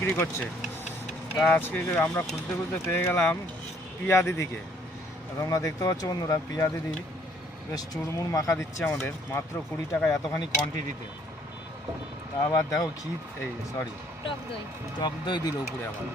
বিক্রি করছে। তা আজকে আমরা খুঁজতে খুঁজতে পেয়ে গেলাম পিয়া দিদিকে। তোমরা দেখতে পাচ্ছ বন্ধুরা, পিয়া দিদি বেশ চুরমুর মাখা দিচ্ছে আমাদের মাত্র 20 টাকায় এতখানি কোয়ান্টিটিতে। তা আবার দেখো ঘি, এই সরি টক দই টক দই দিল উপরে আবার।